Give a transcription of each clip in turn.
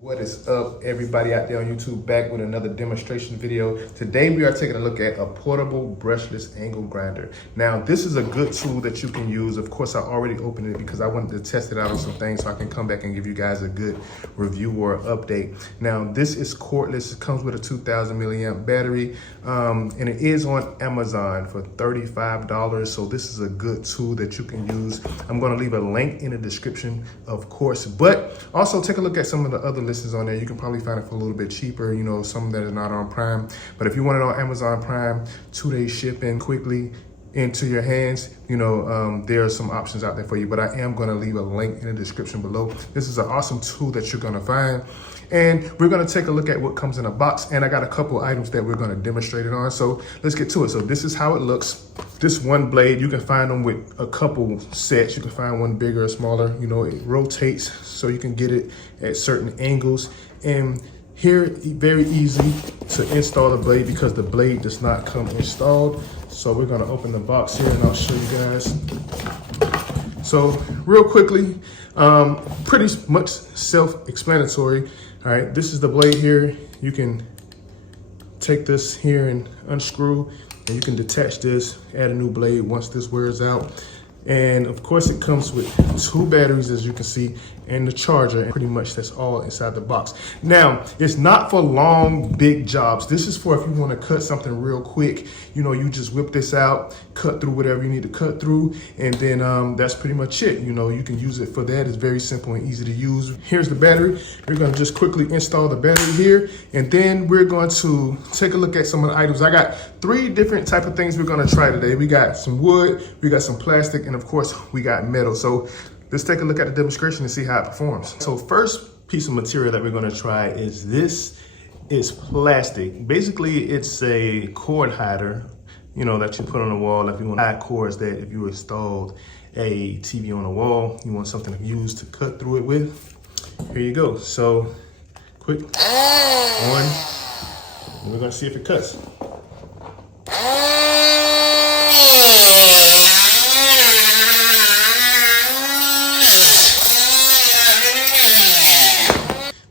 What is up, everybody out there on YouTube, back with another demonstration video. Today we are taking a look at a portable brushless angle grinder. Now this is a good tool that you can use. Of course, I already opened it because I wanted to test it out on some things so I can come back and give you guys a good review or update. Now this is cordless. It comes with a 2000 milliamp battery and it is on Amazon for $35. So this is a good tool that you can use. I'm going to leave a link in the description, of course, but also take a look at some of the other listings on there. You can probably find it for a little bit cheaper, you know, some that are not on Prime. But if you want it on Amazon Prime, 2-day shipping quickly into your hands, you know, there are some options out there for you, but I am going to leave a link in the description below. This is an awesome tool that you're going to find, and we're going to take a look at what comes in a box, and I got a couple items that we're going to demonstrate it on. So let's get to it. So this is how it looks. This one blade, you can find them with a couple sets. You can find one bigger or smaller. You know, it rotates so you can get it at certain angles. And here, very easy to install the blade because the blade does not come installed. So we're gonna open the box here and I'll show you guys. So real quickly, pretty much self-explanatory. All right, this is the blade here. You can take this here and unscrew, and you can detach this, add a new blade once this wears out. And of course it comes with 2 batteries, as you can see, and the charger, and pretty much that's all inside the box. Now, it's not for long, big jobs. This is for if you want to cut something real quick. You know, you just whip this out, cut through whatever you need to cut through, and then that's pretty much it. You know, you can use it for that. It's very simple and easy to use. Here's the battery. We're going to just quickly install the battery here, and then we're going to take a look at some of the items. I got 3 different type of things we're going to try today. We got some wood, we got some plastic, and of course we got metal. So let's take a look at the demonstration and see how it performs. So first piece of material that we're going to try is this. Is plastic. Basically it's a cord hider, you know, that you put on the wall if you want to hide cords, that if you installed a TV on the wall, you want something to use to cut through it with. Here you go. So quick on, and we're going to see if it cuts.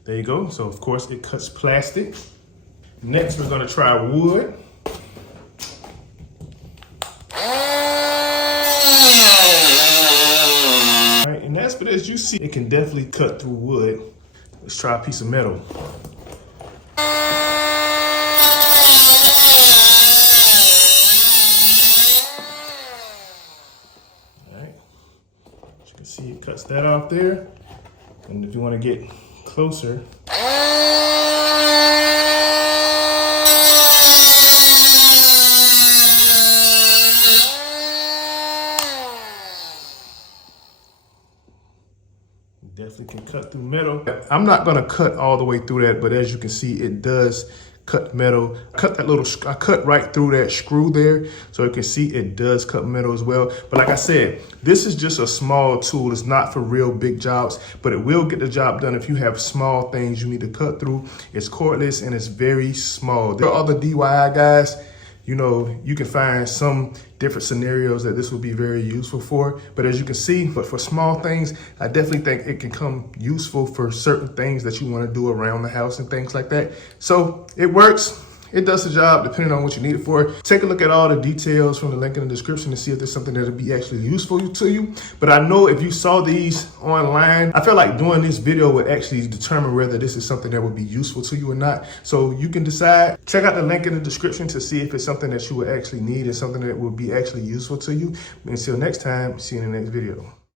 There you go. So of course it cuts plastic. Next we're going to try wood. All right, and that's what, as you see, it can definitely cut through wood. Let's try a piece of metal. All right, as you can see, it cuts that off there. And if you want to get closer, definitely can cut through metal. I'm not going to cut all the way through that, but as you can see, it does cut metal. I cut right through that screw there, so you can see it does cut metal as well. But like I said, this is just a small tool. It's not for real big jobs, but it will get the job done if you have small things you need to cut through. It's cordless and it's very small. There are other DIY guys, you know, you can find some different scenarios that this would be very useful for. But as you can see, but for small things, I definitely think it can come useful for certain things that you want to do around the house and things like that. So it works. It does the job depending on what you need it for. Take a look at all the details from the link in the description to see if there's something that'll be actually useful to you. But I know if you saw these online, I feel like doing this video would actually determine whether this is something that would be useful to you or not. So you can decide. Check out the link in the description to see if it's something that you would actually need and something that would be actually useful to you. Until next time, see you in the next video.